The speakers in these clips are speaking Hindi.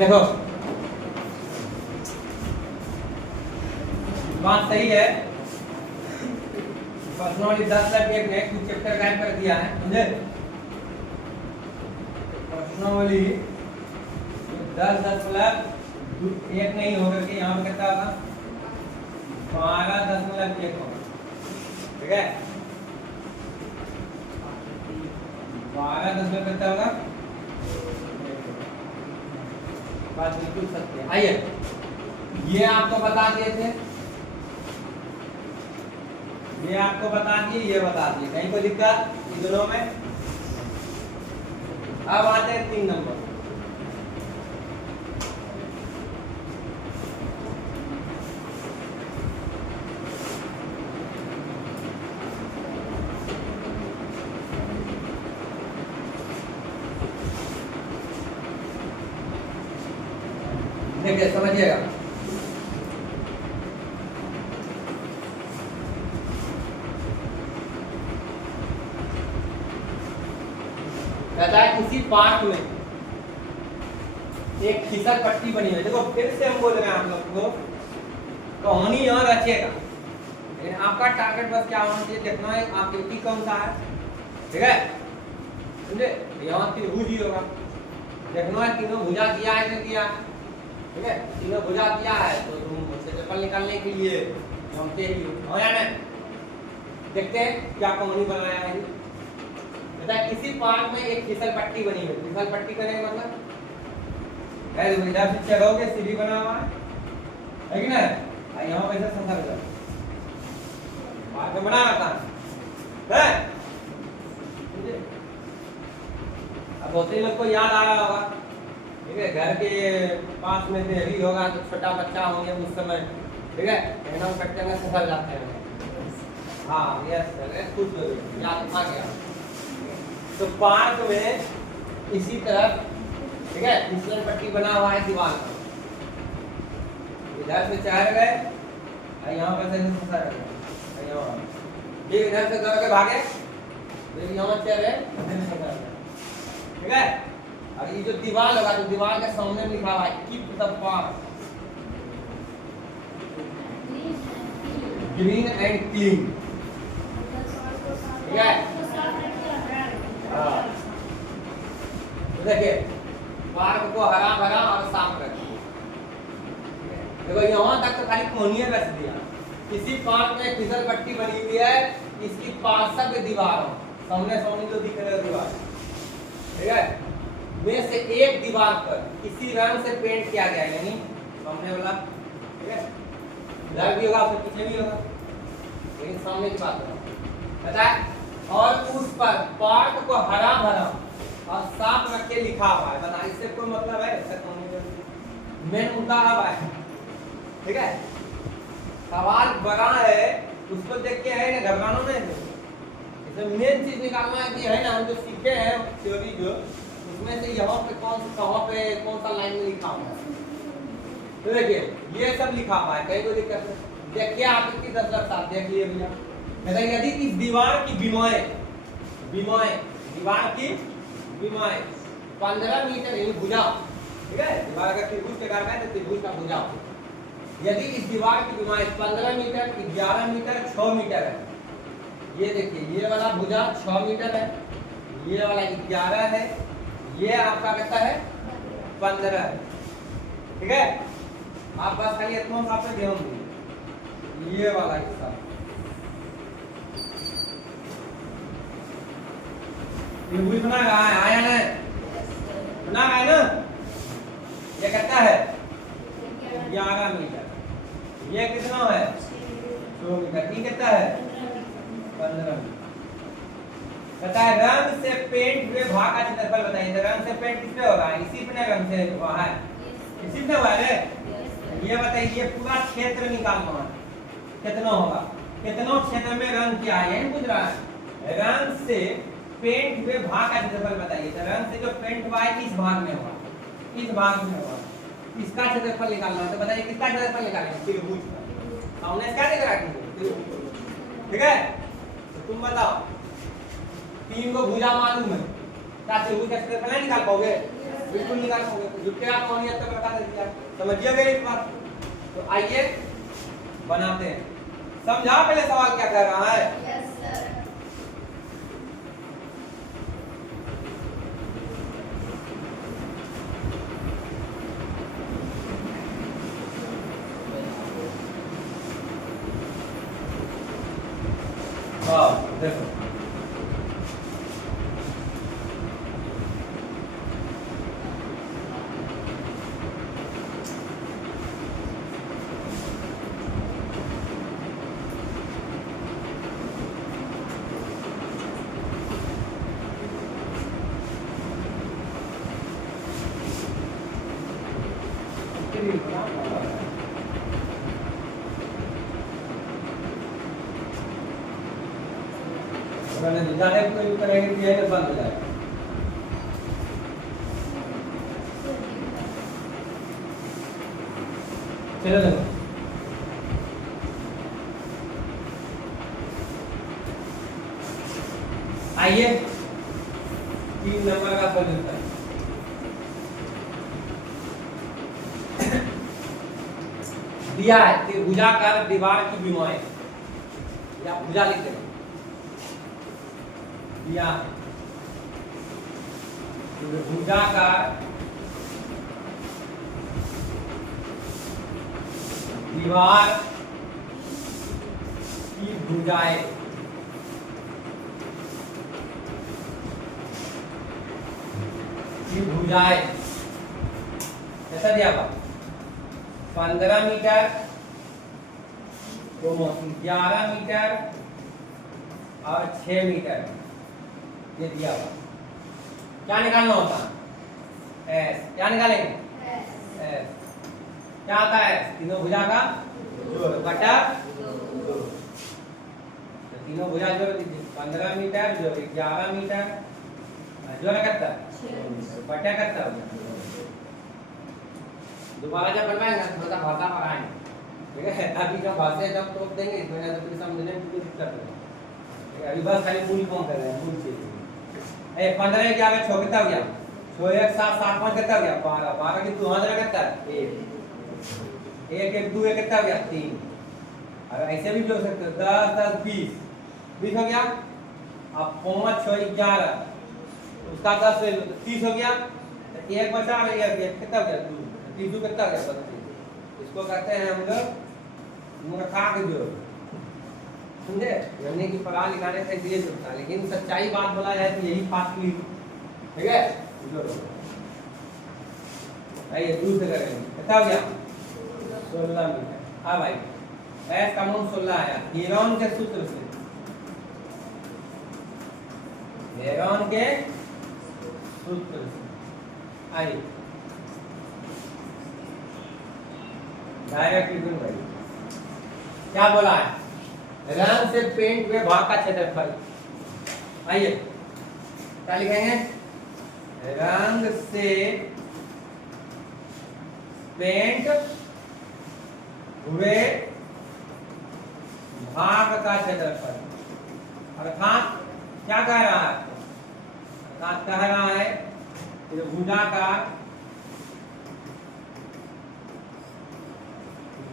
देखो बात सही है। प्रश्नावली 10/1 ने कुछ चैप्टर गायब कर दिया है, समझे? प्रश्नावली 10/1 नहीं होकर के यहाँ पे कितना होगा 12/1 होगा, ठीक है? 12 कितना होगा? बात बिल्कुल सत्य है। आइए ये आपको बता दिए थे, ये आपको बता दिए, ये बता दिए, कहीं कोई दिक्कत इन दोनों में? अब आते हैं 3 नंबर। देखिए समझिएगा, कहता है किसी पार्क में एक फिसल पट्टी बनी है। देखो फिर से हम बोल रहे हैं आप लोग को, कहानी यहाँ रचेगा, लेकिन आपका टारगेट बस क्या होना चाहिए, देखना है आकृति कौन सा है, ठीक है? समझे? यहाँ त्रिभुज ही होगा, देखना है तीनों भुजा दिया है नहीं दिया, ठीक है? तीनों भुजा दिया है तो तुम क्षेत्रफल निकालने के लिए घूमते ही हो या नहीं? देखते हैं क्या कहानी बनाया है। किसी पार्क में एक फिसल पट्टी बनी है। फिसल पट्टी करने का मतलब इधर से चढ़ोगे, सीढ़ी बना हुआ है कि ना, यहाँ पे ऐसे संसार कर पार्क में बना रहता है। अब बहुत से लोग को याद आ रहा होगा, ठीक है? घर के पास में देहरी होगा तो छोटा बच्चा होंगे उस समय, ठीक है? एकदम कट्टे में संसार जाते हैं। हाँ यस सर, खुद याद आ गया। तो पार्क में इसी तरफ, ठीक है, फिसल पट्टी बना हुआ है दीवार पर, इधर से चढ़ गए, यहाँ पर से फंसा गए, ठीक, इधर से दौड़ के भागे, फिर यहाँ चढ़े, ठीक है? और ये जो दीवार होगा तो दीवार के सामने लिखा हुआ है keep the park green and clean, ठीक है? तो देखिए पार्क को हरा भरा और साफ रखिए। देखो यहाँ तक तो खाली कोनिया रच दिया। इसी पार्क में फिसल पट्टी बनी हुई है, इसकी पार्श्व दीवार सामने सामने जो दिख रहा है दीवार, ठीक है, में से एक दीवार पर किसी रंग से पेंट किया गया है, यानी सामने वाला, ठीक है? इधर भी होगा फिर पीछे भी होगा, लेकिन सामने की बात है, पता है? और उस पर पार्क को हरा भरा और साफ रख के लिखा हुआ है। बता इससे कोई मतलब है? मेन मुद्दा अब है, ठीक है? सवाल बड़ा है, उसको देख के है ना घबराना नहीं है। इसमें मेन चीज निकालना है कि है ना, हम जो सीखे हैं थ्योरी जो, उसमें से यहाँ पे कहाँ पे कौन सा लाइन में लिखा हुआ है। तो देखिए ये सब लिखा हुआ है, कहीं कोई दिक्कत नहीं। देखिए आप इसकी 10 देख लिए भैया। यदि इस दीवार की विमाएं दीवार की विमाएं 15 मीटर यानी भुजा, ठीक है? दीवार अगर त्रिभुज के आकार का है तो त्रिभुज का भुजा, यदि इस दीवार की विमाएं 15 मीटर, 11 मीटर, 6 मीटर है, ये देखिए ये वाला भुजा 6 मीटर है, ये वाला 11 है, ये आपका कहता है 15 है, ठीक है? आप बस खाली इतना सा पे ध्यान दीजिए, ये वाला हिस्सा त्रिभुज बना है, आया ना? बना है ना? ये कितना है 11 मीटर, ये कितना है 6 मीटर, ये कितना है 15 मीटर। कहता है रंग से पेंट हुए भाग का क्षेत्रफल बताइए। तो रंग से पेंट किस पे होगा? इसी पे रंग से हुआ है, इसी पे हुआ है। ये बताइए ये पूरा क्षेत्र निकालना है, कितना होगा, कितना क्षेत्र में रंग क्या है, यही पूछ रहा है। रंग से पेंट हुए भाग का क्षेत्रफल बताइए। तो रंग से जो पेंट हुआ है इस भाग में होगा, इस भाग में होगा, इसका क्षेत्रफल निकालना है। तो बताइए किसका क्षेत्रफल निकालेंगे? त्रिभुज का। हमने क्या दिख रहा है, ठीक है? तो तुम बताओ, 3 को भुजा मालूम है, क्या त्रिभुज का क्षेत्रफल नहीं निकाल पाओगे? बिल्कुल निकाल पाओगे। जुटे आप कोणीय तक बता दिया, समझिए गए इस बात। तो आइए बनाते हैं। समझा पहले सवाल क्या कह रहा है? Yes sir. हाँ देखो मैंने ज़्यादा कोई करेंगे तो ये बंद हो जाएगा। चलो देखो आइए 3 नंबर का सॉल्यूशन दिया है कि भुजाकार दीवार की विमाएं या भुजा लिख देना दिया भुजाकार दीवार की भुजाएं ऐसा दिया हुआ 15 मीटर 11 मीटर और 6 मीटर ये दिया हुआ। क्या निकालना होता है? एस। क्या निकालेंगे? एस। क्या आता है? तीनों भुजा का जोड़ बटा 2। तो तीनों भुजा जोड़ दीजिए 15 मीटर जोड़ 11 मीटर जोड़ करता बटा करता दोबारा जब बनवाएंगे थोड़ा सा भाषा पर आएंगे, ठीक है? अभी जब भाषा जब टोप देंगे इसमें तो फिर समझने में कोई दिक्कत नहीं। अभी बस खाली पूरी कौन कर रहे हैं पूरी चीज। ए 15 क्या है 6 कितना हो गया? 6 1 7 7 5 कितना हो गया? 12 12 की 2 हजार कितना है? 1 1 1 2 1 कितना हो गया? 3। और ऐसे भी जोड़ सकते हो 10 10 20 20 हो गया। अब 5 6 11 उसका 10 ले लो तो 30 हो गया। एक बचा रह गया कितना हो गया? 2 30 कितना हो गया? 32। इसको कहते हैं हम लोग मूर्खा के जोड़, समझे? यानी कि पढ़ा लिखाने से ये जुड़ता, लेकिन सच्चाई बात बोला जाए तो यही फासली, ठीक है? आइए दूसरे करेंगे कितना हो गया? 16 मीटर। हाँ भाई एस का मान 16 आया हेरॉन के सूत्र से। हेरॉन के सूत्र से आइए डायरेक्ट लिखूं भाई क्या बोला है? रंग से पेंट हुए भाग का क्षेत्रफल। आइए क्या लिखेंगे? रंग से पेंट हुए भाग का क्षेत्रफल। अर्थात क्या कह रहा है? अर्थात कह रहा है कि भुजा का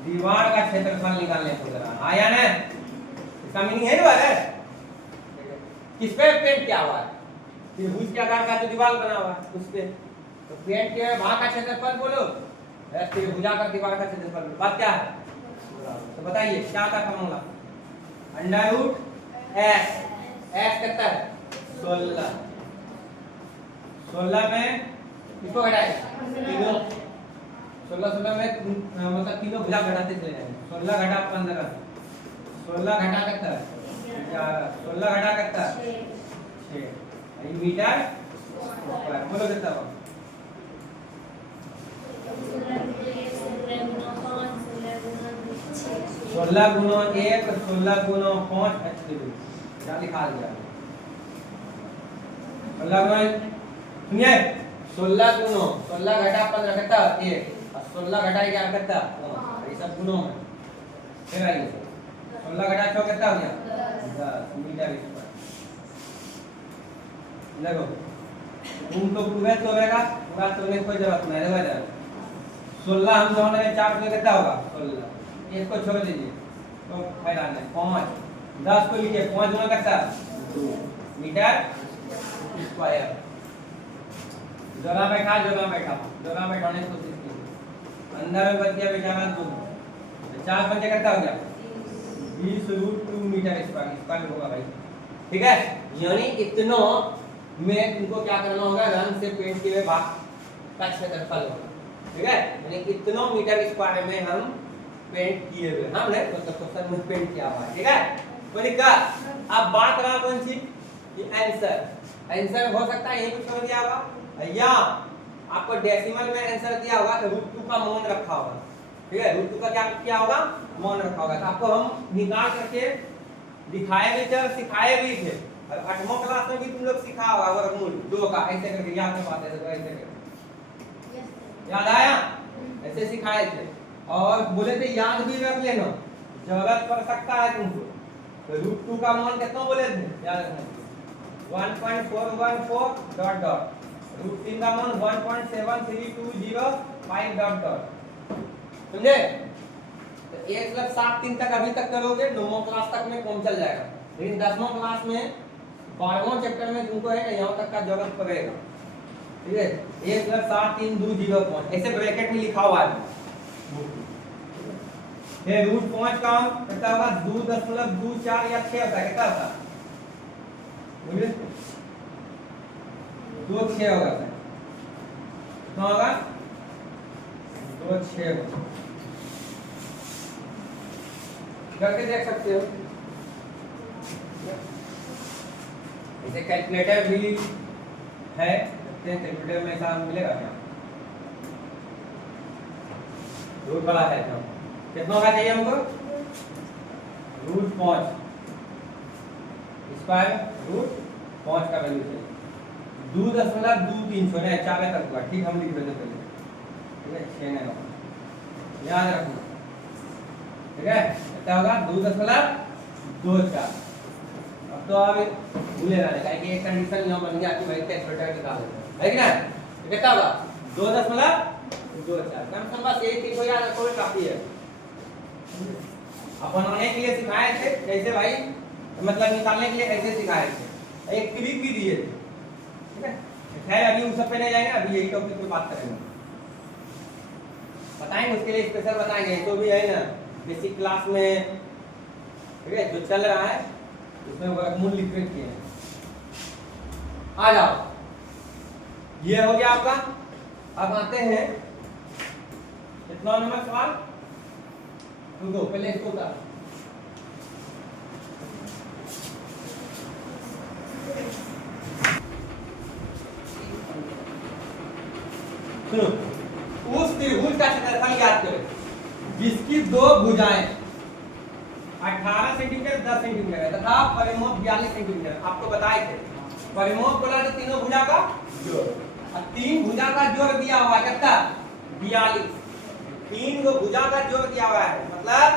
दीवार का क्षेत्रफल निकालने को जरा आया ना? इसका मीनिंग है ना? किस पे पेंट किया हुआ है? त्रिभुज के आकार का जो दीवार बना हुआ है उस पे तो पेंट किया है भाग का क्षेत्रफल बोलो, त्रिभुजाकार दीवार का क्षेत्रफल बोलो। बात क्या है? तो बताइए क्या था formula? Under root S. S कितना है? 16। 16 में किसको घटाए? तीनों 16 में मतलब तीनों भुजा घटाते चले जाएंगे। 16 घटा 15 16 घटा कितना? 11 16 घटा कितना? 6 मीटर बोलो कितना? 16 गुना 1 16 गुना 5 क्या लिखा गया? 16 गुना सुनिए 16 गुना 16 घटा 15 कितना? 1 और 16 घटा 11 कितना? ये सब गुणों में। फिर आइए 16 घटा 6 कितना हो गया? 10 मीटर स्क्वायर। देखो उनको पूरा चलेगा, पूरा चलने की कोई जरूरत नहीं है भाई। 16 हम जोड़ने में 4 से कितना होगा 16, एक को छोड़ दीजिए तो फायदा नहीं। 5 10 को लीजिए, 5 गुना कितना 2 मीटर स्क्वायर। जोड़ा बैठा बैठाने की कोशिश की, अंदर में बच गया बेचारा 2, 4 पंजे कितना हो गया 20√2 मीटर स्क्वायर होगा भाई। ठीक है, यानी इतना में तुमको क्या करना होगा, रंग से पेंट किए हुए भाग का क्षेत्रफल होगा। ठीक है, यानी कितना मीटर स्क्वायर में हम पेंट किए हुए, हमने मतलब क्वेश्चन में पेंट किया हुआ है। ठीक है, कोई दिक्कत? अब बात रहा कौन सी कि आंसर हो सकता है यही कुछ हो दिया होगा, या आपको डेसिमल में आंसर दिया होगा तो √2 का मान रखा होगा। ठीक है, √2 का क्या किया होगा, मान रखा होगा। तो आपको हम निकाल करके दिखाए भी थे, सिखाए भी थे, और 8वां क्लास में भी तुम लोग सिखा होगा वर्गमूल 2 का ऐसे करके, याद में बात है तो ऐसे करके, याद आया? ऐसे सिखाए थे और बोले थे याद भी रख लेना, जरूरत पड़ सकता है तुमको। तो √2 का मान कितना बोले थे, याद रखना 1.414 डॉट डॉट, √3 का मान 1.7320 समझे? तो 1+7 तक अभी तक करोगे, 9वां क्लास तक में कौन चल जाएगा, लेकिन 10वां क्लास में 12वां चैप्टर में तुमको है यहाँ तक का जरूरत पड़ेगा। ठीक है, 1+73205 ऐसे ब्रैकेट में लिखा हुआ है। ये √5 का कितना होगा 2.24 या 6 होता है, कितना होता है बोलिए 2.6 होगा, कितना होगा 2.6 करके देख सकते हो। इसे कैलकुलेटर भी है, कैलकुलेटर में ऐसा मिलेगा क्या, रूट बड़ा है तो कितना का चाहिए हमको √5 स्क्वायर √5 का वैल्यू चाहिए, 2.23 होना है 4 तक हुआ। ठीक, हम लिख देते पहले। ठीक है, 6 नहीं होगा, याद रखना। ठीक है, कितना होगा 2.24। अब तो आप भूले रहने का कि एक कंडीशन यहाँ बन गया कि भाई कैलकुलेटर निकाल लेते हैं, है कि ना? कितना होगा 2.24। कम से कम बस यही 3 को याद रखो, काफी है। अपन आने के लिए सिखाए थे कैसे भाई, मतलब निकालने के लिए कैसे सिखाए थे, एक ट्रिक भी दिए थे। ठीक है, खैर अभी उस सब पे नहीं जाएंगे, अभी यही टॉपिक पे बात करेंगे, बताएंगे उसके लिए स्पेशल बताएंगे। तो भी है ना बेसिक क्लास में, ठीक है, जो चल रहा है उसमें वर्गमूल लिख के किए हैं। आ जाओ, ये हो गया आपका। अब आते हैं कितना नंबर सवाल, रुको पहले इसको उतार। सुनो, उस त्रिभुज का क्षेत्रफल याद करो जिसकी 2 भुजाएं 18 सेंटीमीटर 10 सेंटीमीटर है तथा परिमाप 42 सेंटीमीटर। आपको बताए थे परिमाप बोला तो तीनों भुजा का जोड़, और 3 भुजा का जोड़ दिया हुआ है कितना 42। 3 को भुजा का जोड़ दिया हुआ है, मतलब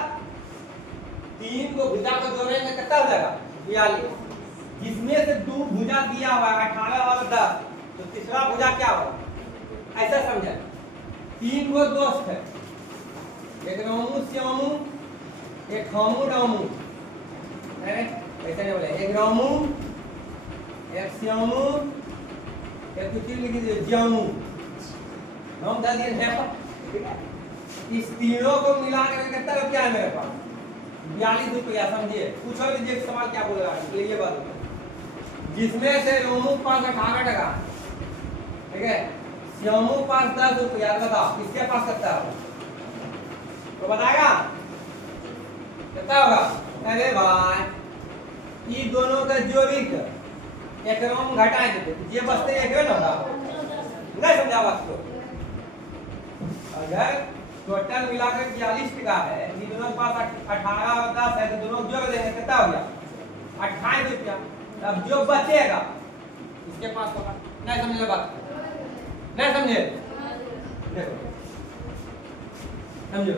3 को भुजा को जोड़ेंगे कितना हो जाएगा 42, जिसमें से 2 भुजा दिया हुआ है 18 और 10, तो तीसरा भुजा क्या होगा, ऐसा समझा। 3 को दोस्त है, एक रामू श्यामू एक खामू डामू, ऐसे नहीं बोले, एक रामू एक श्यामू एक कुछ लिख दीजिए जामू, नाम डाल दिए है। ठीक है, इस तीनों को मिला कर कितना रुपया है मेरे पास 42 रुपया। समझिए, पूछो लीजिए सवाल क्या बोल रहा है, ये बात जिसमें से रामू पास 18 टका, ठीक है, श्यामू पास 10 रुपया, बताओ किसके पास कितना है तो बताएगा कितना होगा। अरे भाई ये दोनों का जोड़ी कर एक रोम घटाएंगे तो ये बचते एक है ना, नहीं समझा बात को। अगर टोटल मिलाकर 42 टका है, ये दोनों के पास 18 और 10 है, तो दोनों जोड़ देंगे कितना हो गया 28 रुपया। अब जो बचेगा इसके पास होगा। नहीं समझे बात, नहीं समझे, देखो समझो,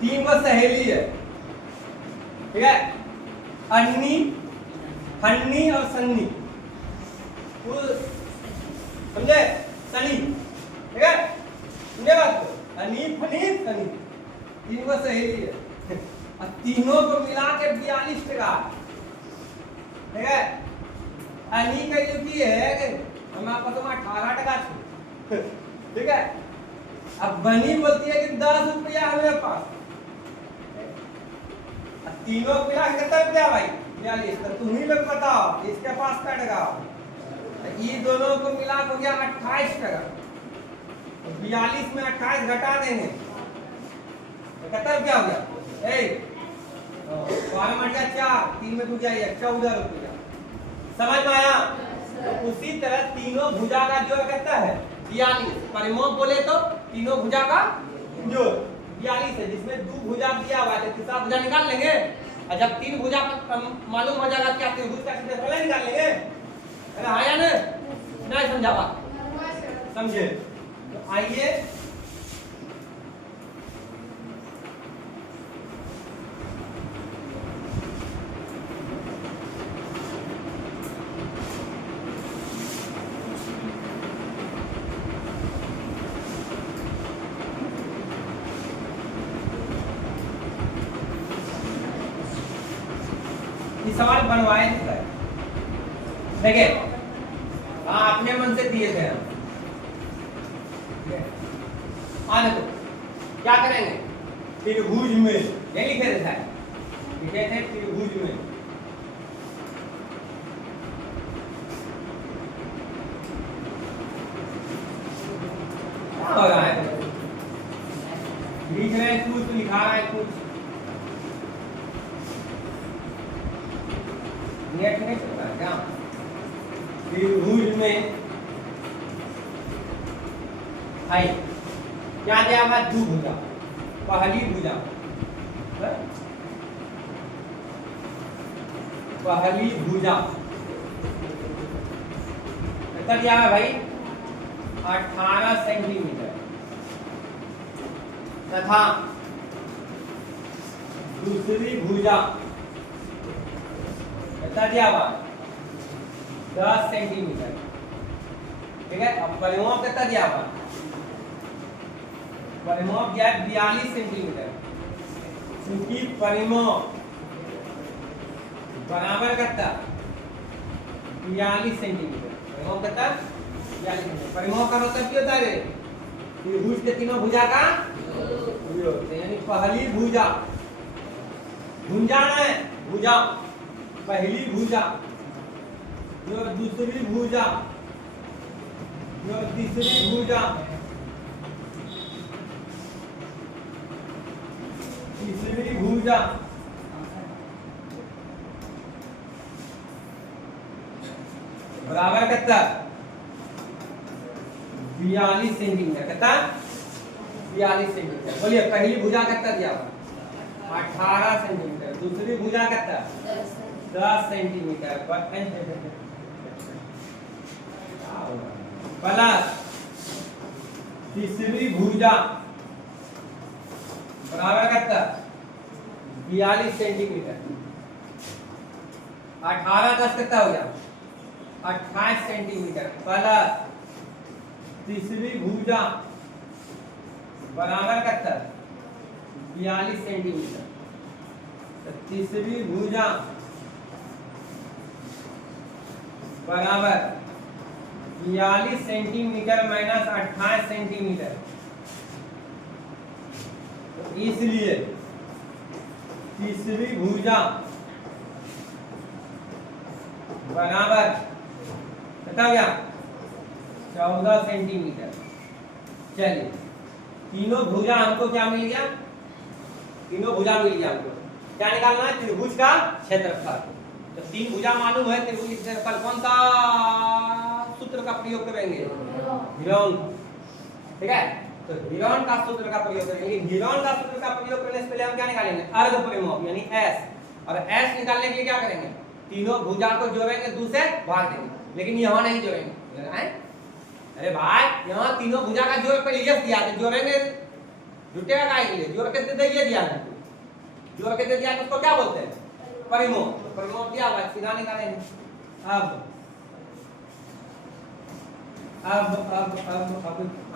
3 को सहेली है, ठीक है, अन्नी, हन्नी और सन्नी, समझे? सनी, ठीक है? सुने बात को? अनीफ, हनीफ, सनी, तीनों सहेली है। और तीनों को मिला के 42 टका, ठीक है? अनी का युक्ति है कि हमारे पास 18 टका छे, ठीक है? अब बनी बोलती है कि 10 रुपया हमारे पास, तीनों मिला के कितना रुपया भाई? 42। तो तुम ही लोग बताओ इसके पास कट गया, ये दोनों को मिला हो गया 28 टका। 42 में 28 घटा देंगे तो कितना रुपया हो गया? ए 12 मट गया 4, 3 में भुजा 14 रुपया। समझ में आया? तो उसी तरह तीनों भुजा का जोड़ कितना है? 42। परिमोह बोले तो तीनों भुजा का जोड़ 42 है, जिसमें 2 भुजा दिया हुआ है, तीसरा भुजा निकाल लेंगे। और जब 3 भुजा मालूम हो जाएगा क्या त्रिभुज का क्षेत्रफल निकाल लेंगे। अरे हाँ या नहीं समझा बात? समझे? तो आइए सवाल बनवाए थे, देखिए हाँ अपने मन से दिए थे हम। देखो क्या करेंगे? त्रिभुज में ये लिखे थे, लिखे थे त्रिभुज में क्या हो रहा है? लिख रहे हैं कुछ, लिखा रहा है कुछ, नेट नहीं चल रहा है क्या? त्रिभुज में है क्या दिया हुआ? 2 भुजा, पहली भुजा, पहली भुजा कितना दिया है भाई? 18 सेंटीमीटर तथा दूसरी भुजा कितना दिया हुआ? 10 सेंटीमीटर, ठीक है? अब परिमाप कितना दिया हुआ? परिमाप दिया है 42 सेंटीमीटर, क्योंकि परिमाप बराबर कितना? 42 सेंटीमीटर। परिमाप कितना? 42 सेंटीमीटर। परिमाप का मतलब क्या होता है? त्रिभुज के तीनों भुजा का योग, यानी पहली भुजा, भुजा है भुजा, पहली भुजा जो दूसरी भुजा जो तीसरी भुजा तीसरी भुजा बराबर कितना? 42 सेंटीमीटर। कितना? 42 सेंटीमीटर। बोलिए पहली भुजा कितना दिया? 18 सेंटीमीटर। दूसरी भुजा कितना? 10 सेंटीमीटर। प्लस तीसरी भुजा बराबर कितना? 42 सेंटीमीटर। 18 10 कितना हो गया? 28 सेंटीमीटर प्लस तीसरी भुजा बराबर कितना? 42 सेंटीमीटर। तो तीसरी भुजा बराबर 42 सेंटीमीटर माइनस 28 सेंटीमीटर। तो इसलिए तीसरी भुजा बराबर कितना हो गया? 14 सेंटीमीटर। चलिए तीनों भुजा हमको क्या मिल गया? तीनों भुजा मिल गया हमको। क्या निकालना है? त्रिभुज का क्षेत्रफल। तो 3 भुजा मालूम है, त्रिभुज का क्षेत्रफल कौन सा सूत्र का प्रयोग करेंगे? हीरोन, ठीक है? तो हीरोन का सूत्र का प्रयोग करेंगे। हीरोन का सूत्र का प्रयोग करने से पहले हम क्या निकालेंगे? अर्ध परिमाप यानी S। और S निकालने के लिए क्या करेंगे? तीनों भुजा को जोड़ेंगे, 2 से भाग देंगे, लेकिन यहाँ नहीं जोड़ेंगे। अरे भाई यहाँ तीनों भुजा का जोड़ पहले यस दिया था, जोड़ेंगे जुटेगा काहे के लिए? जोड़ के दे दिया है, जोड़ के दे दिया है, उसको क्या बोलते हैं? परिमाप। तो परिमाप दिया हुआ सीधा निकालेंगे। अब अब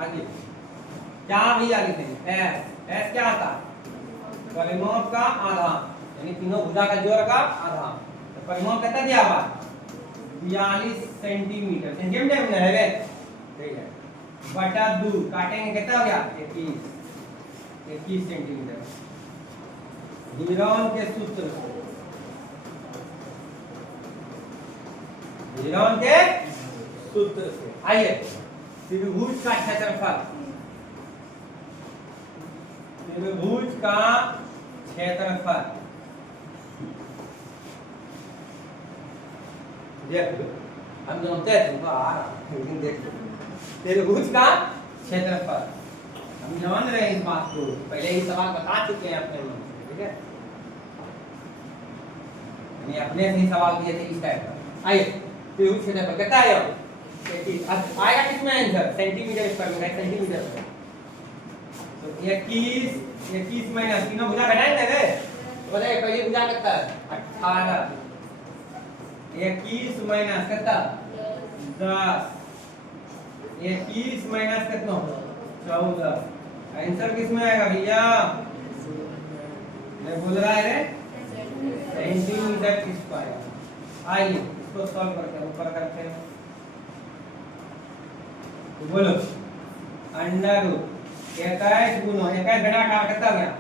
आगे क्या भैया लिखेंगे एस। एस क्या आता परिमाप का आधार, यानी तीनों भुजा का जोड़ का आधार। तो परिमाप कितना दिया हुआ 42 सेंटीमीटर सेंटीमीटर में है ठीक है बटा 2 काटेंगे कितना हो गया 21 सेंटीमीटर। गिरोन के सूत्र से आइए त्रिभुज का क्षेत्रफल, त्रिभुज का क्षेत्रफल देख लो, हम जानते हैं तुमको आ रहा लेकिन देख लो त्रिभुज का क्षेत्रफल हम जान रहे हैं इस बात को, पहले ही सवाल बता चुके हैं अपने मन से ठीक है, हमने अपने से ही सवाल दिए थे इस टाइप का। आइए त्रिभुज क्षेत्रफल कितना है अब आएगा किसमें आंसर सेंटीमीटर स्क्वायर में सेंटीमीटर में। तो 21 माइनस तीनों भुजा घटाएंगे रे तो बताइए पहली भुजा कितना है 18 21 माइनस कितना 10 21 माइनस कितना 14 आंसर किसमें आएगा भैया मैं बोल रहा है सेंटीमीटर स्क्वायर। आइए इसको सॉल्व करते हैं ऊपर करते हैं तो बोलो अंडर रूट 21 गुना 21 घटा का कितना गया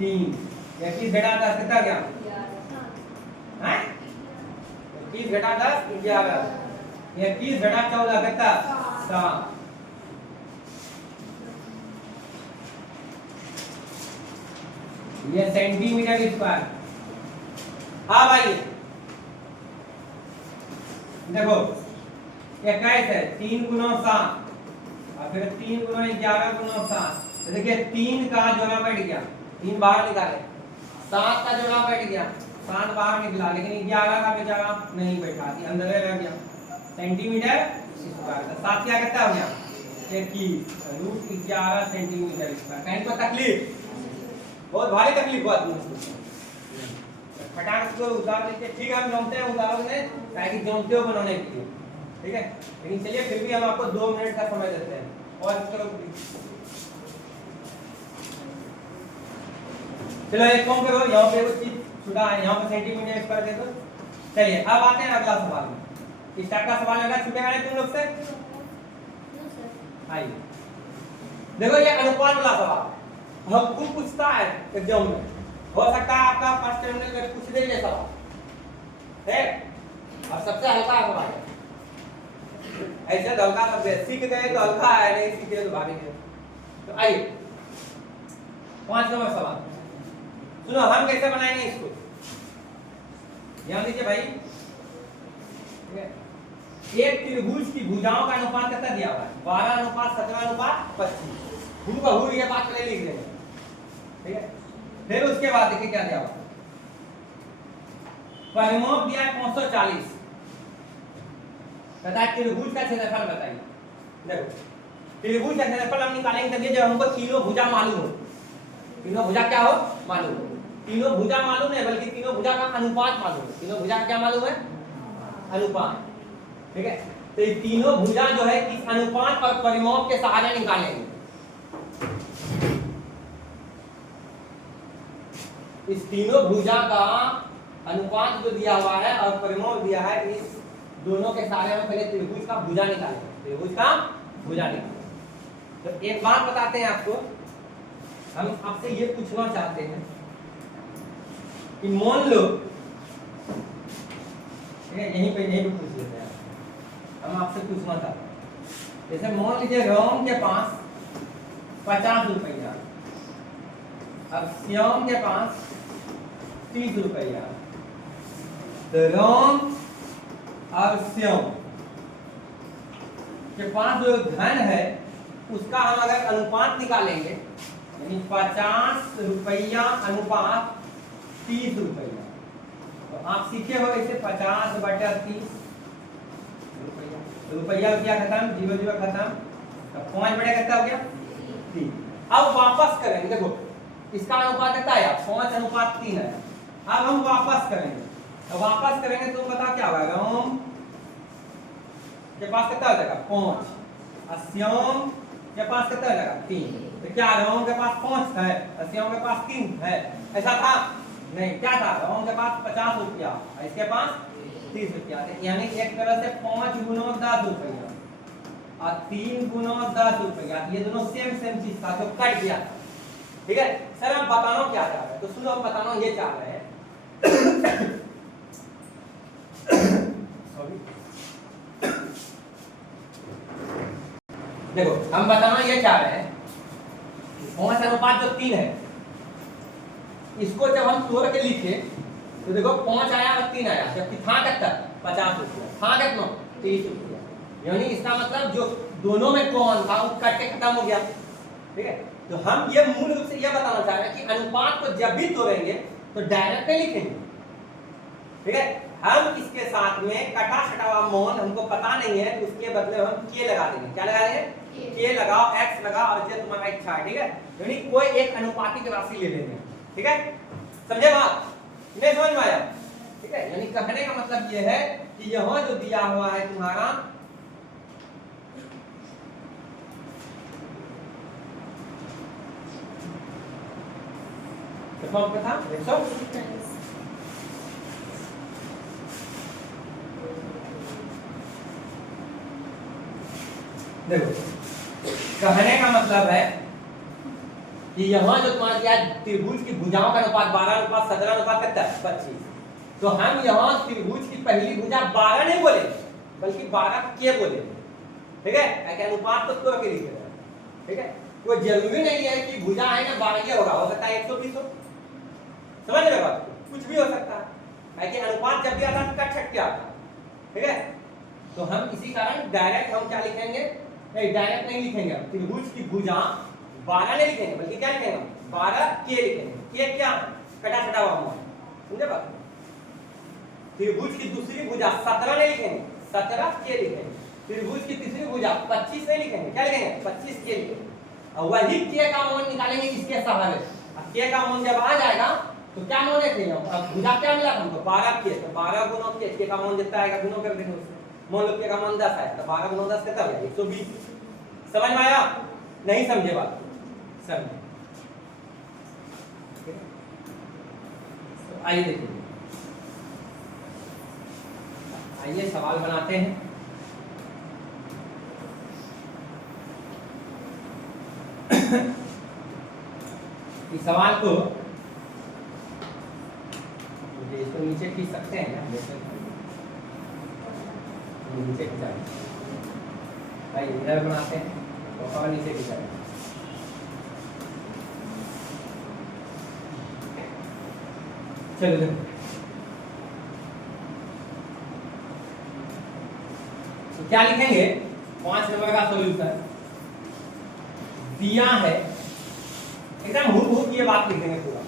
3 21 घटा 10 कितना गया हैं 21 घटा 10 11 21 घटा 14 कितना 7 ये सेंटीमीटर स्क्वायर। हाँ भाई देखो 21 है 3 गुना 7 और फिर 3 गुना 11 गुना 7 तो देखिए 3 का जोड़ा बैठ गया 3 बाहर निकाले 7 का जोड़ा बैठ गया 7 बाहर निकला लेकिन 11 का बेचारा नहीं बैठा अंदर रह गया सेंटीमीटर स्क्वायर। 7 क्या कितना हो गया 21 रूट 11 सेंटीमीटर स्क्वायर। कहीं को तकलीफ बहुत भारी तकलीफ हुआ तुमको फटाक को उतार लेके ठीक है हम जानते हैं उतारोगे ताकि जानते हो बनाने के लिए ठीक है, लेकिन चलिए फिर भी हम आपको 2 मिनट का समय देते हैं और करो चलो एक काम करो यहाँ पे वो चीज छुड़ा है यहाँ पे सेंटीमीटर स्क्वायर दे दो। चलिए अब आते हैं अगला सवाल में। इस टाइप का सवाल अगर छूटेगा नहीं तुम लोग से आइए देखो ये अनुपात वाला सवाल हमको पूछता है एग्जाम में, हो सकता है आपका फर्स्ट टर्मिनल में पूछ दे ये सवाल है और सबसे हल्का सवाल है ऐसे हल्का सब सीख गए तो हल्का है नहीं सीखे तो भागेंगे। तो आइए 5 नंबर सवाल सुनो हम कैसे बनाएंगे इसको ध्यान दीजिए भाई ठीक है। एक त्रिभुज की भुजाओं का अनुपात कितना दिया हुआ है 12:17:25 भू का भू ये बात पहले लिख देंगे ठीक है। फिर उसके बाद देखिए क्या दिया हुआ परिमाप दिया है 540 बताइए त्रिभुज का क्षेत्रफल बताइए। देखो त्रिभुज का क्षेत्रफल हम निकालेंगे तभी जब हमको तीनों भुजा मालूम हो, तीनों भुजा क्या हो मालूम हो, तीनों भुजा मालूम है बल्कि तीनों भुजा का अनुपात मालूम है, तीनों भुजा क्या मालूम है अनुपात ठीक है। तो ये तीनों भुजा जो है इस अनुपात पर परिमाप के सहारे निकालेंगे। इस तीनों भुजा का अनुपात जो दिया हुआ है और परिमाप दिया है इस दोनों के सहारे हम पहले त्रिभुज का भुजा निकालेंगे, त्रिभुज का भुजा निकालेंगे। तो एक बात बताते हैं आपको, हम आपसे ये पूछना चाहते हैं कि मान लो यहीं पे पूछ लेते हैं, हम आपसे पूछना चाहते हैं जैसे मान लीजिए राम के पास 50 रुपया, अब श्याम के पास 30 रुपया, तो राम और श्याम के पास जो धन है उसका हम अगर अनुपात निकालेंगे यानी 50 रुपया अनुपात 30 रुपया, तो आप सीखे हो इसे 50/30 रुपया रुपया खत्म जीरो जीरो खत्म, तो 5 कितना हो गया 3। अब वापस करेंगे देखो इसका अनुपात कितना आया 5:3 आया। अब हम वापस करेंगे, तो वापस करेंगे तो बताओ क्या होगा राम के पास कितना हो जाएगा 5, और श्याम के पास कितना हो जाएगा 3। तो क्या राम के पास 5 है और श्याम के पास 3 है, ऐसा था नहीं? क्या था? राम के पास 50 रुपया और इसके पास 30 रुपया, यानी एक तरह से 5 गुना 10 रुपया और 3 गुना 10 रुपया, ये दोनों सेम चीज था जो कट गया था। ठीक है सर, हम बताना क्या चाह रहे हैं, तो सुनो हम बताना ये चाह रहे हैं देखो हम बताना ये चाह रहे हैं 5 अनुपात जो 3 है, इसको जब हम तोड़ के लिखे तो देखो 5 आया और 3 आया, जबकि था कितना 50 रुपया, था कितना 30 रुपया, यानी इसका मतलब जो दोनों में कौन था वो कट के खत्म हो गया। ठीक है, तो हम ये मूल रूप से ये बताना चाह रहे हैं कि अनुपात को जब भी तोड़ेंगे तो डायरेक्ट नहीं लिखेंगे। ठीक है, हम इसके साथ में कटा छटा हुआ मान हमको पता नहीं है, तो उसके बदले हम के लगा देंगे। क्या लगा देंगे? के लगाओ, x लगाओ और जे तुम्हारा इच्छा है। ठीक है, यानी कोई एक अनुपातिक राशि ले लेंगे। ठीक है, समझे बात? नहीं समझ में आया? ठीक है, यानी कहने का मतलब ये है कि यहाँ जो दिया हुआ है तुम्हारा फॉर्म पे था 100। देखो कहने का मतलब है कि यहाँ जो तुम्हारा क्या त्रिभुज की भुजाओं का अनुपात 12 अनुपात 17 अनुपात कितना है 25, तो हम यहाँ त्रिभुज की पहली भुजा 12 नहीं बोले बल्कि 12 के बोले। ठीक है, ऐसे अनुपात को तोड़ के लिखे। ठीक है, कोई जरूरी नहीं है कि भुजा है ना 12 होगा, हो सकता है 120 हो, समझ रहे बात? कुछ भी हो सकता है। ऐसे अनुपात जब भी आता है कट छट के आता है। ठीक है, तो हम इसी कारण डायरेक्ट हम क्या लिखेंगे, नहीं डायरेक्ट नहीं लिखेंगे, त्रिभुज की भुजा 12 नहीं लिखेंगे बल्कि क्या लिखेंगे 12 के लिखेंगे। के क्या कटा छटा हुआ मान, समझे बात? त्रिभुज की दूसरी भुजा 17 नहीं लिखेंगे, 17 के लिखेंगे। त्रिभुज की तीसरी भुजा 25 नहीं लिखेंगे, क्या लिखेंगे 25 के लिखेंगे। और वही के का मान निकालेंगे इसके सहारे। अब के का मान जब आ जाएगा तो क्या मान थे, अब भुजा क्या मिला हमको 12 के, तो 12 गुना के का मान जितना आएगा गुना कर देंगे उससे। मान लो के का मान 10 है तो 12 गुना 10 कितना हो गया 120। समझ में आया? नहीं समझे बात? समझे? तो आइए देखिए, आइए सवाल बनाते हैं। इस सवाल को इसको नीचे खींच सकते हैं ना, नीचे खींचा भाई इधर बनाते हैं और नीचे खींचा। चलो देखो, तो क्या लिखेंगे 5 नंबर का सॉल्यूशन दिया है, एकदम हुबहू ये बात लिखेंगे पूरा।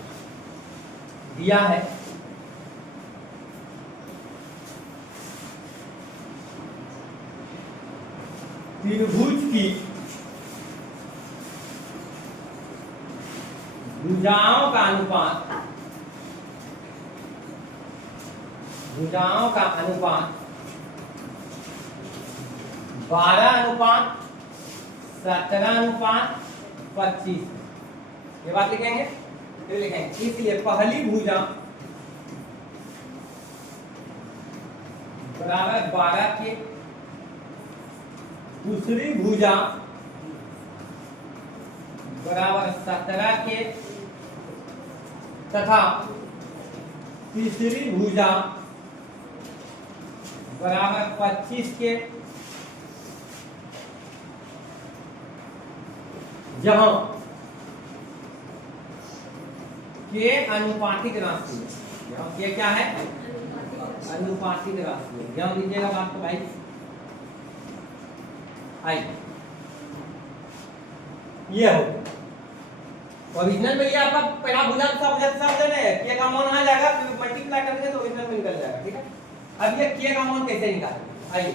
दिया है त्रिभुज की भुजाओं का अनुपात, भुजाओं का अनुपात 12 अनुपात 17 अनुपात 25, ये बात लिखेंगे। फिर लिखेंगे इसलिए पहली भुजा बराबर 12 के, दूसरी भुजा बराबर 17 के तथा तीसरी भुजा बराबर 25 के, जहां के अनुपातिक राशि है। यहाँ के क्या है अनुपातिक राशि है। ध्यान दीजिएगा बात को भाई। आई ये हो ओरिजिनल में, ये आपका पहला भुजा सब है, के का मान आ जाएगा, फिर मल्टीप्लाई करेंगे तो ओरिजिनल में निकल जाएगा। ठीक है, अब ये के का मान कैसे निकालेंगे, आइए।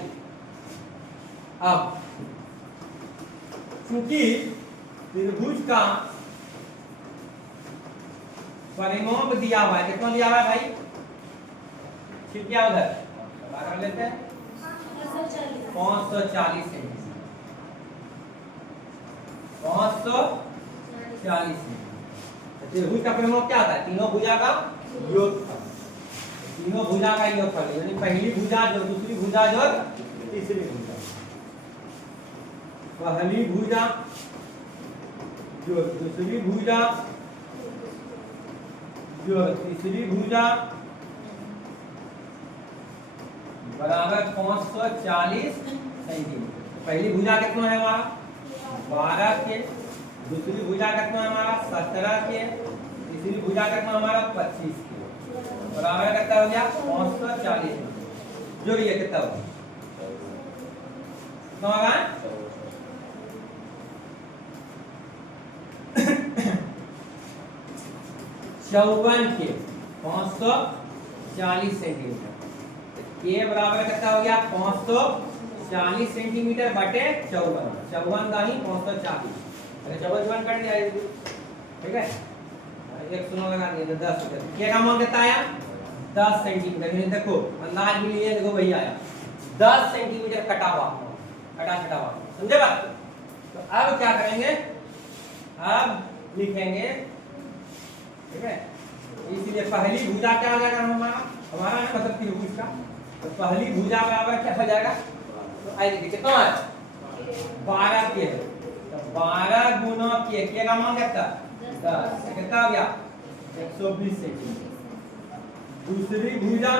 अब क्योंकि त्रिभुज का परिमाप दिया हुआ है, कितना दिया हुआ है भाई, ठीक क्या उधर लेते हैं 540 सेंटीमीटर, 540 सेंटीमीटर। त्रिभुज का परिमाप क्या होता है? तीनों भुजा का योगफल, तीनों भुजा का योगफल, यानी पहली भुजा जो दूसरी भुजा जो तीसरी भुजा, पहली भुजा जो दूसरी भुजा जो तीसरी भुजा बराबर 540 सेंटीमीटर। पहली भुजा कितना है हमारा? 12 के, दूसरी भुजा कितना है हमारा? 17 के, तीसरी भुजा कितना हमारा? 25 के, बराबर कितना हो गया? 540। जोड़िए कितना होगा? कितना होगा? 54 के 540 सेंटीमीटर। के बराबर कितना हो गया? 540 सेंटीमीटर बटे 54, 54 का ही 540, अरे 54 कट जाएगी, ठीक है। एक सुनो लगा दिए तो 10 मीटर। के का मान कितना आया? 10 सेंटीमीटर। ये देखो अंदाज भी लिए, देखो वही आया 10 सेंटीमीटर कटा हुआ, कटा कटा हुआ, समझे बात? तो अब क्या करेंगे? अब लिखेंगे, ठीक है। इसलिए पहली भुजा क्या हो जाएगा हमारा? हमारा है मतलब त्रिभुज का, तो पहली भुजा बराबर क्या हो जाएगा? तो आई देखिए कितना है? 12 के, तो 12 गुना के का मान कितना? 10, कितना हो गया? 120 सेंटीमीटर। दूसरी भुजा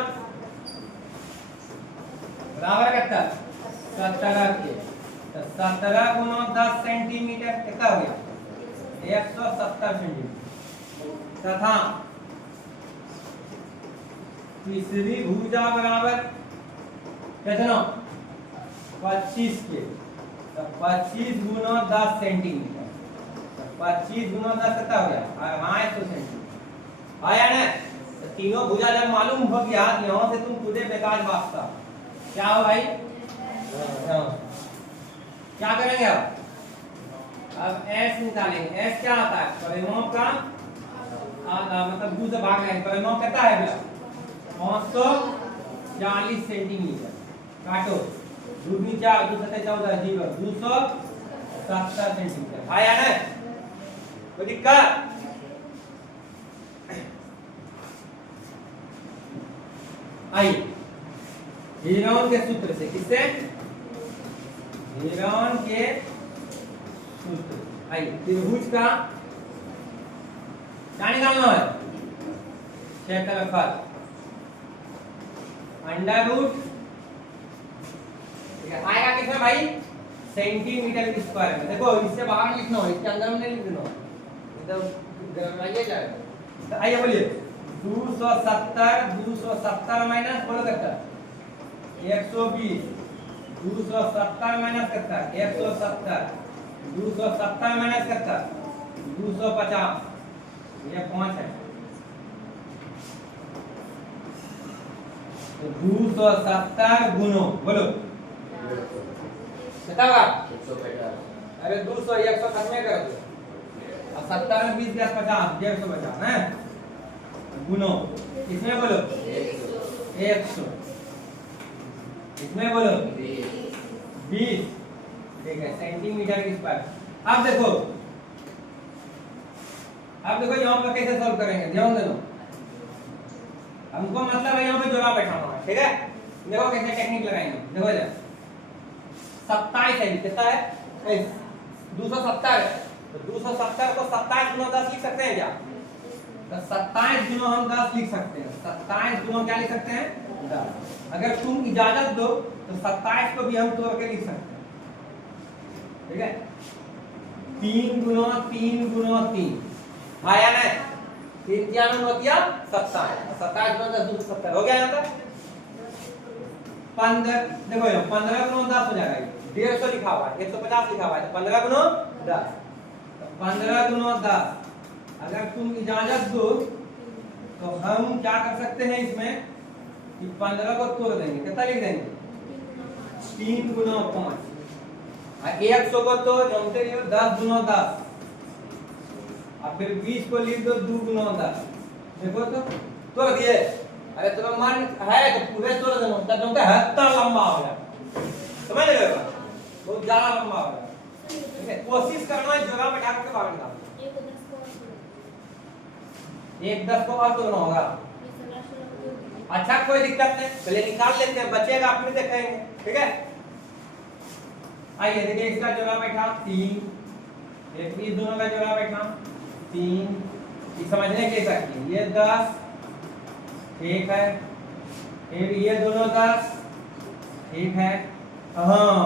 बराबर कितना? 17 के, तो 17 गुना 10 सेंटीमीटर कितना हो गया? 170 सेंटीमीटर। तथा तीसरी भुजा बराबर कितना? 25 के, तो 25 गुना 10 सेंटीमीटर, तो 25 गुना 10 कितना हो गया? 250 सेंटीमीटर। आया ना? तो तीनों भुजा जब मालूम हो गया, यहाँ से तुम खुदे बेकार वास्ता क्या हो भाई? क्या करेंगे अब S निकालेंगे। S क्या आता है? परिमाप का आधा, मतलब 2 से भाग लेंगे। परिमाप कितना है भैया? 540 सेंटीमीटर। काटो, 2 × 4, 2 × 7 14, 0, 270 सेंटीमीटर। आया ना? कोई दिक्कत? आइए हीरोन के सूत्र से, किससे? हीरोन के सूत्र। आइए त्रिभुज का क्या निकालना है? क्षेत्रफल अंडर रूट, ठीक है, आएगा कितना भाई? सेंटीमीटर स्क्वायर में। देखो इससे बाहर लिखना हो, इसके अंदर में नहीं लिखना हो, एकदम गड़बड़ाइए जाएगा। तो आइए बोलिए 270 माइनस बोलो कितना? 120, 270 माइनस कितना? 170, 270 माइनस कितना? 250, ये 5 है। तो 270 गुनो बोलो कितना होगा? 150। अरे 200 100 खत्म कर दो, और 70 में 20 गया 50, 150 बचा है। गुनो इसमें बोलो 100, इसमें बोलो 20, ठीक है, सेंटीमीटर स्क्वायर। अब देखो यहाँ पर कैसे सॉल्व करेंगे, ध्यान देना। हमको मतलब है यहाँ पे जोड़ा बैठाना है, ठीक है। देखो कैसे टेक्निक लगाएंगे, देखो इधर 27 है, कितना है? 270 है, तो 270 को 27 गुना 10 लिख सकते हैं क्या? तो 27 गुना हम 10 लिख सकते हैं। 27 गुना क्या लिख सकते हैं? 10। अगर तुम इजाजत दो तो 27 को भी हम तोड़ के लिख सकते हैं, ठीक है। 3 गुना 3 गुना 3 आया ना? 3 क्या हो गया? 27, 27 गुना 10 270 हो गया यहाँ तक। 15 देखो ये 15 गुना 10 हो जाएगा, 150 लिखा हुआ है, 150 लिखा हुआ है, तो 15 गुना 10, तो 15 गुना 10 अगर तुम इजाजत दो तो हम क्या कर सकते हैं इसमें कि 15 को तोड़ देंगे, कितना लिख देंगे? 3 गुना 5, और 100 को तो जानते हो 10 गुना 10, और फिर 20 को लिख दो 2 गुना 10। देखो तो तोड़ दिए। अरे तुम्हें मन है तो पूरे तोड़ देना, तब तुमका हत्ता लंबा हो गया, समझ रहे हो? बहुत ज्यादा लंबा हो गया, ठीक है। कोशिश करना है जगह बैठा करके बाहर निकालो। 1 10 को और दोनों होगा। अच्छा कोई दिक्कत नहीं, पहले निकाल लेते हैं, बचेगा फिर देखेंगे, ठीक है। आइए देखिए इसका जोड़ा बैठा 3, एक भी दोनों का जोड़ा बैठा 3, ये समझने के सकती ये 10 ठीक है, फिर ये दोनों 10 ठीक है, हाँ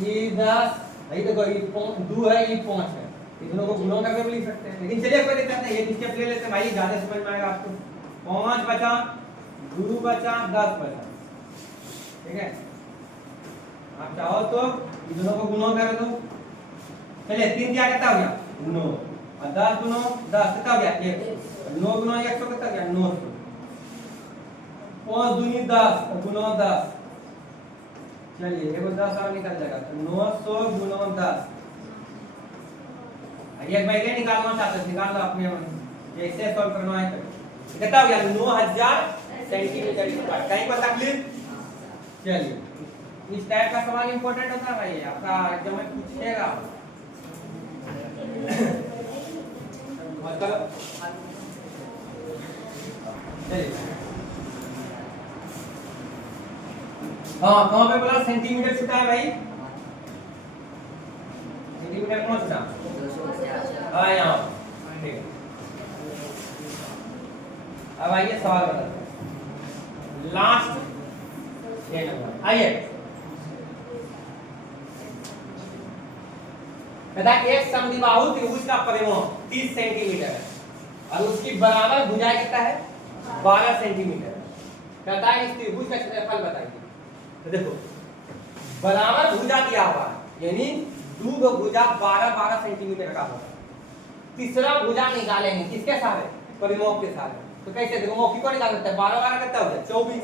ये 10 नहीं देखो ये 2 है ये 5 है, ये दोनों को गुणा करके भी लिख सकते हैं, लेकिन चलिए कोई दिक्कत नहीं, ये स्टेप ले लेते हैं भाई, ज्यादा समझ में आएगा आपको। 5 बचा, 2 बचा, 10 बचा, ठीक है। आप चाहो तो इन दोनों को गुणा कर दो, चलिए 3 क्या कितना हो गया 9, और 10 गुणा 10 कितना हो गया 1, 9 गुणा 100 कितना हो गया 900, 5 दूनी 10 गुणा 10, चलिए ये 10 और निकल जाएगा, तो 900 गुणा 10, एक भाई ये निकालना चाहते हैं निकाल लो अपने कैसे सॉल्व करना है, कितना हो गया 9000 सेंटीमीटर स्क्वायर, कहीं पर तकलीफ। चलिए इस टाइप का सवाल इंपॉर्टेंट होता है भाई, आपका एग्जाम में पूछेगा। चलिए हाँ कहाँ पे बोला सेंटीमीटर छूटा है भाई, सेंटीमीटर कौन छूटा, हाँ यहाँ, ठीक है। अब आइए सवाल बताते हैं, लास्ट 6 नंबर, आइए कहता है एक समद्विबाहु त्रिभुज का परिमाप 30 सेंटीमीटर है और उसकी बराबर भुजाएं कितना है 12 सेंटीमीटर। कहता है इस त्रिभुज का क्षेत्रफल बताइए। तो देखो बराबर भुजा दिया हुआ है, यानी दो भुजा 12-12 सेंटीमीटर का होगा, तीसरा भुजा निकालेंगे किसके सहारे, परिमाप के सहारे। तो कैसे देखो मौखिक को निकाल सकते हैं, 12-12 कितना हो गया 24,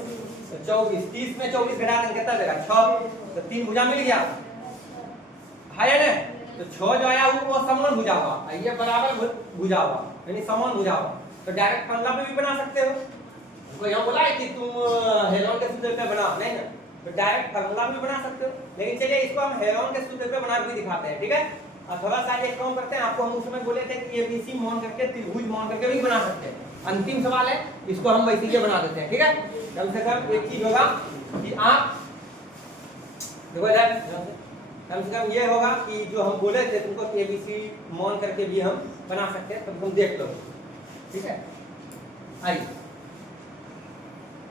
तो 24 30 में 24 घटा देंगे कितना देगा 6, तो 3 भुजा मिल गया है ना, तो 6 जो आया वो समान भुजा हुआ, ये बराबर भुजा हुआ यानी समान भुजा हुआ, तो डायरेक्ट फॉर्मूला पे भी बना सकते हो। कोई यहाँ बोला है कि तुम हेलोन के सूत्र पे बना, नहीं ना, तो डायरेक्ट फॉर्मूला भी बना सकते हो, लेकिन चलिए इसको हम हेलोन के सूत्र पे बना के दिखाते हैं, ठीक है। और थोड़ा सा एक काम करते हैं, आपको हम उस समय बोले थे कि एबीसी मान करके त्रिभुज मान करके भी बना सकते हैं, अंतिम सवाल है इसको हम वैसे ही बना देते हैं, ठीक है। कम से कम एक चीज होगा कि आप देखो इधर कम से कम ये होगा कि जो हम बोले थे तुमको एबीसी मान करके भी हम बना सकते हैं, तो तुम देख लो, ठीक है। आइए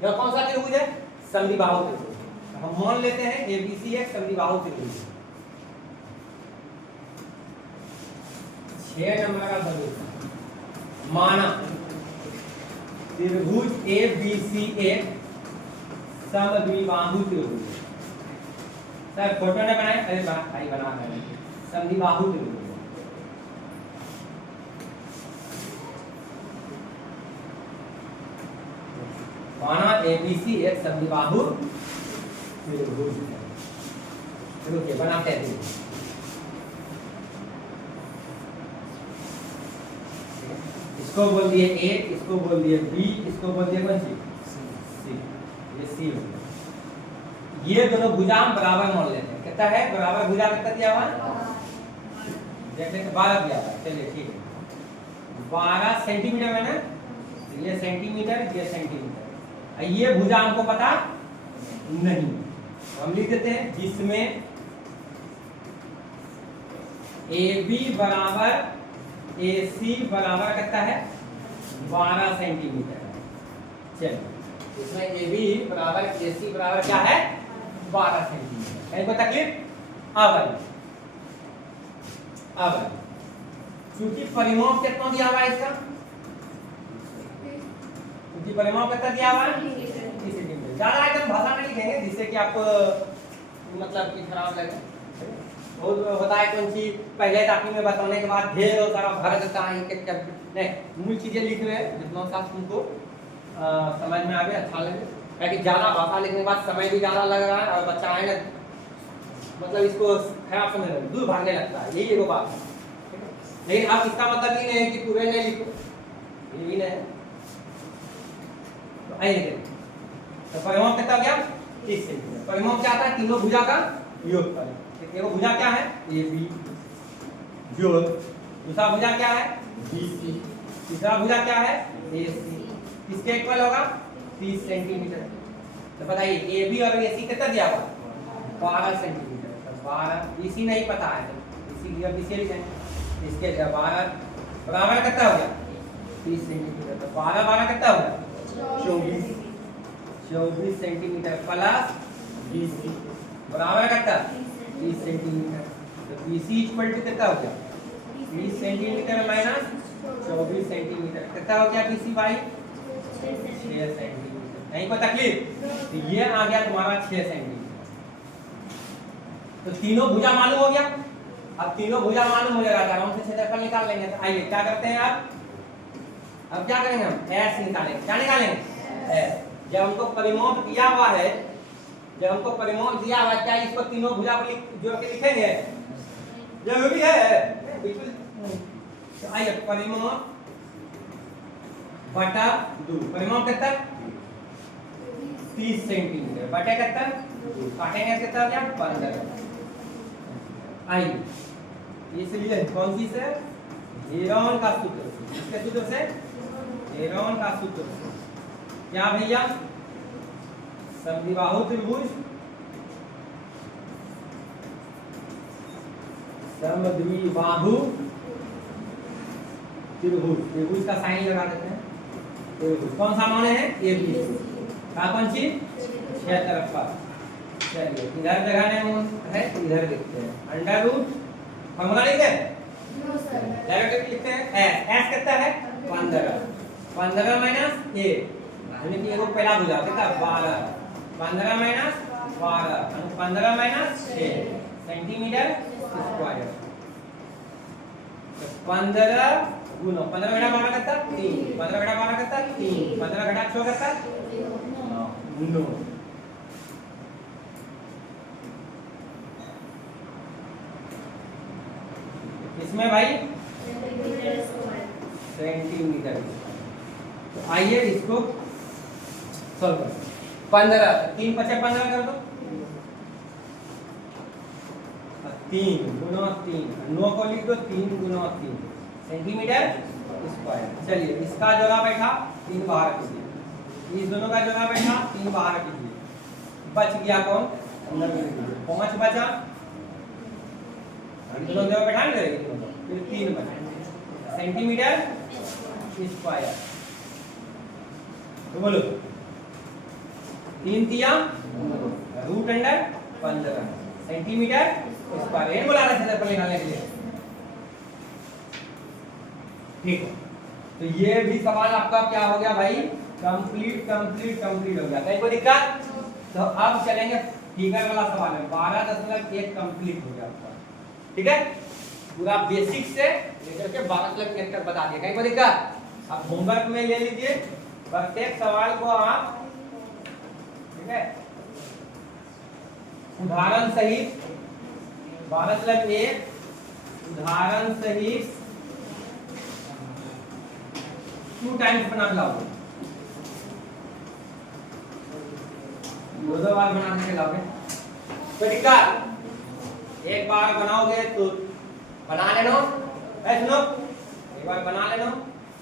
यह कौन सा त्रिभुज है, समद्विबाहु त्रिभुज, हम मान लेते हैं एबीसी एक समद्विबाहु त्रिभुज। 6 नंबर का सवाल, माना त्रिभुज एबीसी एक समद्विबाहु त्रिभुज। सर फोटो ने बनाए, अरे भाई बना है समद्विबाहु त्रिभुज। माना एबीसी एक समद्विबाहु त्रिभुज है, रुकिए बनाते हैं। इसको बोल दिए ए, इसको बोल दिए बी, इसको बोल दिए कौन सी सी, ये सी हो गया। ये दोनों भुजा हम बराबर मान लेते हैं, कितना है बराबर भुजा कितना दिया हुआ है, देख लेते 12 दिया हुआ है, चलिए ठीक है 12 सेंटीमीटर में ना, ये सेंटीमीटर ये सेंटीमीटर, ये भुजा हमको पता नहीं, हम लिख देते हैं जिसमें ए बी बराबर ए सी बराबर कितना है 12 सेंटीमीटर है। चलिए इसमें ए बी बराबर ए सी बराबर क्या है 12 सेंटीमीटर, कहीं को तकलीफ। अब क्योंकि परिमाप कितना दिया हुआ है इसका, क्योंकि परिमाप कितना दिया हुआ है 30 सेंटीमीटर, ज्यादा एकदम भाषा में लिखेंगे जिससे कि आपको मतलब कि खराब लगे। बहुत होता है कौन सी पहले ताकि में बताने के बाद ढेर सारा भर देता है, नहीं मूल चीजें लिख रहे हैं जितना सा तुमको समझ में आवे अच्छा लगे, क्योंकि ज्यादा भाषा लिखने के बाद समय भी ज्यादा लग रहा है और बच्चा है ना मतलब इसको खराब समझ रहे दूर भागने लगता है, यही एक बात है। लेकिन अब इसका मतलब ये नहीं है कि पूरे नहीं लिखो, ये भी नहीं है। तो आइए देखिए तो परिमाप कितना हो गया 30 सेंटीमीटर। परिमाप क्या आता है? तीनों भुजा का योगफल। एक भुजा क्या है? AB योग, दूसरा भुजा क्या है? BC, तीसरा भुजा क्या है? AC। किसके इक्वल होगा? 30 सेंटीमीटर। तो बताइए AB और AC कितना दिया हुआ? 12 सेंटीमीटर। तो 12, BC नहीं पता है तो इसीलिए BC लिख देंगे। इसके 12 बराबर कितना हो गया? 30 सेंटीमीटर। तो 12 12 कितना हो गया? 24 सेंटीमीटर प्लस BC बराबर कितना? 30 सेंटीमीटर। तो BC इक्वल टू कितना हो गया? 30 सेंटीमीटर माइनस 24 सेंटीमीटर। कितना हो गया BC भाई? 6 सेंटीमीटर। नहीं कोई तकलीफ? तो ये आ गया तुम्हारा 6 सेंटीमीटर। तो तीनों भुजा मालूम हो गया। अब तीनों भुजा मालूम हो जाएगा तो आराम से क्षेत्रफल निकाल लेंगे। तो आइए क्या करते हैं अब क्या करेंगे हम? S निकालेंगे। क्या निकालेंगे? S। जब हमको परिमाप दिया हुआ है, क्या इसको तीनों भुजा को जोड़ के लिखेंगे? जरूरी है बिल्कुल। तो आइए परिमाप बटा 2। परिमाप कितना? 30 सेंटीमीटर बटे कितना? काटेंगे कितना हो गया? 15। आइए इसलिए कौन सी से? हेरोन का सूत्र से। किसके सूत्र से? हेरोन का सूत्र से। क्या भैया? समद्विबाहु त्रिभुज, समद्विबाहु त्रिभुज। त्रिभुज का साइन लगा देते हैं। त्रिभुज कौन सा माने हैं? ABC का कौन सी? 6 तरफ का। चलिए इधर जगह नहीं है, इधर लिखते हैं अंडर रूट। फॉर्मूला लिखते हैं? डायरेक्ट लिखते हैं। S कितना है? 15। 15 माइनस 1 यानी कि वो पहला भुजा कितना? 12। 15 माइनस 12 15 माइनस 6 सेंटीमीटर स्क्वायर। 15 गुना 15 घटा 12 कितना? 3। 15 घटा 12 कितना? 3। 15 घटा 6 कितना? 9। इसमें भाई सेंटीमीटर। तो आइए इसको सॉल्व करें। 15 3 5 15 कर दो। 3 गुना 3 9 को लिख दो। 3 गुना 3 सेंटीमीटर स्क्वायर। चलिए इसका जोड़ा बैठा 3 बाहर कीजिए। इस दोनों का जोड़ा बैठा 3 बाहर कीजिए। बच गया कौन? अंदर में कीजिए। 5 बचा। हम दोनों जगह बैठा नहीं रहे फिर 3 बचा सेंटीमीटर स्क्वायर। तो बोलो 3 तिया रूट अंडर 15 सेंटीमीटर स्क्वायर। ये बोला रहा था निकालने के लिए। ठीक है। तो ये भी सवाल आपका क्या हो गया भाई? कंप्लीट हो गया। कहीं कोई दिक्कत? तो अब चलेंगे फिगर वाला सवाल है। 12.1 कंप्लीट हो गया आपका। ठीक है, पूरा बेसिक से लेकर के 12.1 तक बता दिया। कहीं कोई दिक्कत? अब होमवर्क में ले लीजिए प्रत्येक सवाल को आप, ठीक है, उदाहरण सहित 12.1 उदाहरण सहित 2 टाइम्स बना लाओगे। 2 बार बना के लाओगे। कोई दिक्कत? एक बार बनाओगे तो बना लेना। सुनो, एक बार बना लेना,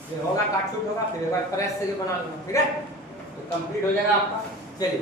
फिर होगा काट छूट होगा, फिर एक बार प्रेस से बना लेना। ठीक है, तो कंप्लीट हो जाएगा आपका। चलिए।